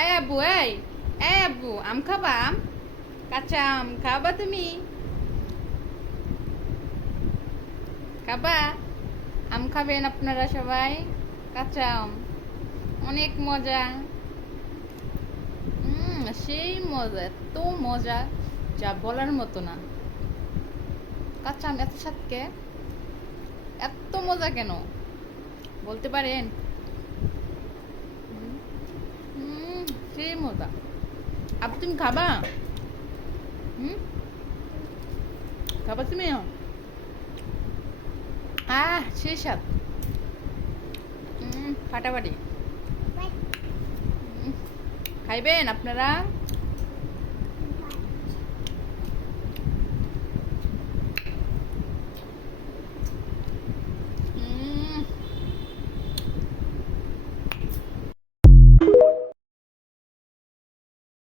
এই আব্বু, এই আব্বু, আম খাবা? আম, কাঁচা আম খাবা তুমি? খাবা? আম খাবেন আপনারা সবাই? কাঁচা আম অনেক মজা। সেই মজা, এত মজা যা বলার মতো না। কাঁচা আম এত স্বাদ কে? এত মজা কেন বলতে পারেন? সেই মজা। আব্বু তুমি খাবা? হুম, খাবা তুমি? সেই স্বাদ। ফাটাফাটি। খাইবেন আপনারা?